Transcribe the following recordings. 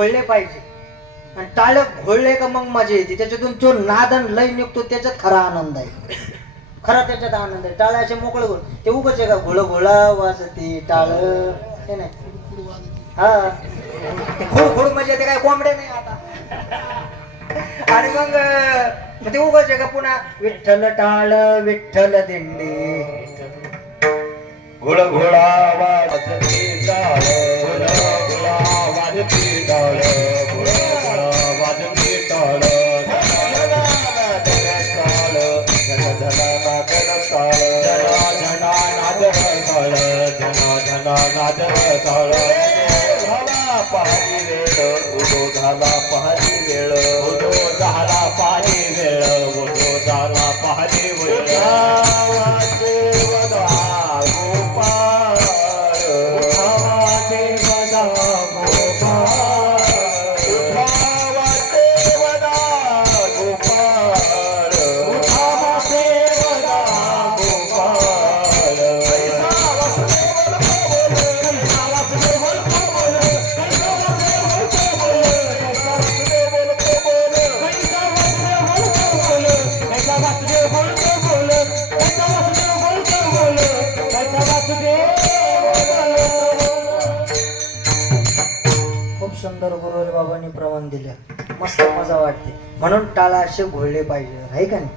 घोळले पाहिजे. आणि टाळ घोळले का मग मजा येते त्याच्यातून तो नादन लय निघतो त्याच्यात खरा आनंद आहे. खरा त्याच्यात आनंद आहे. टाळ असे मोकळे घोळ ते उगच आहे का घोळ घोळा वाजते टाळ. हे नाही. हा. खोड खोड म्हणजे येते काय कोंबडे नाही आता. आणि मग मग ते उगच आहे का पुन्हा विठ्ठल टाळ विठ्ठल दिंडी. घोळ घोळा वाजते टाळ. झला झला झाला पहाडी वेळ उदो झाला सुंदर गुरुवारी बाबांनी प्रमाण दिलं. मस्त मजा वाटते. म्हणून टाळा असे घोळले पाहिजे आहे का नाही?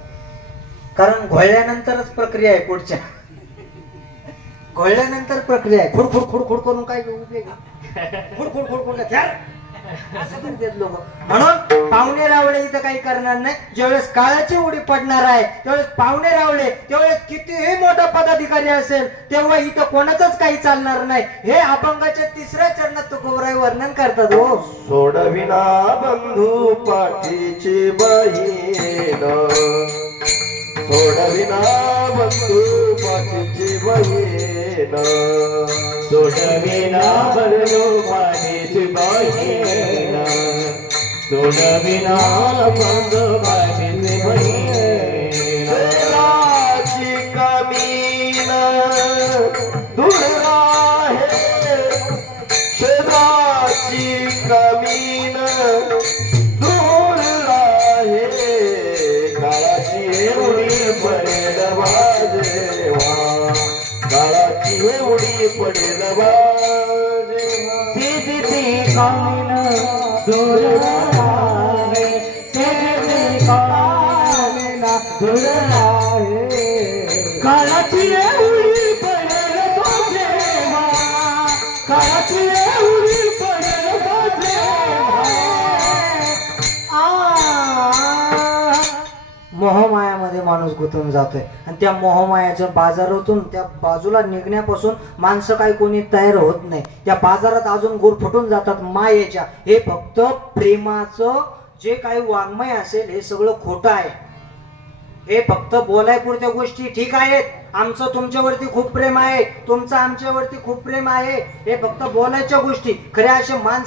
कारण घोळल्यानंतरच प्रक्रिया आहे पुढच्या. घोळल्यानंतर प्रक्रिया आहे. खुड खुड खुड खुड करून काय उपयोग आहे? खुड खुड खुड खुड असं करतात लोक. म्हणून पाहुणे रावळे इथं काही करणार नाही. ज्यावेळेस काळाची उडी पडणार आहे त्यावेळेस पाहुणे रावळे त्यावेळेस कितीही मोठा पदाधिकारी असेल तेव्हा इथं कोणाच काही चालणार नाही. हे अभंगाच्या तिसऱ्या चरणात तुकोबराय वर्णन करतात हो. सोडविना बंधू पाठीची बहीण. सोडविना बंधू पाठीची बहीण. सोडविना बंधू पाठी बहीण सोडविना बंधू पाठीची बहीण कमीन आहे शेजाची कमीन आहे काळाची उडी पडेल वाजेवा काळाची उडी पडेल वाजेवा કળ माणूस गुंतून जातोय. आणि त्या मोहमायाच्या बाजारातून त्या बाजूला निघण्यापासून माणसं काही कोणी तयार होत नाही. त्या बाजारात अजून गुर फुटून जातात मायेच्या. हे फक्त प्रेमाचं जे काही वाङ्मय असेल हे सगळं खोटं आहे. हे फक्त बोलायपुरत्या गोष्टी ठीक आहेत. आमचं तुमच्यावरती खूप प्रेम आहे. तुमचं आमच्यावरती खूप प्रेम आहे. हे फक्त बोलायच्या गोष्टी. खऱ्या असे माणसं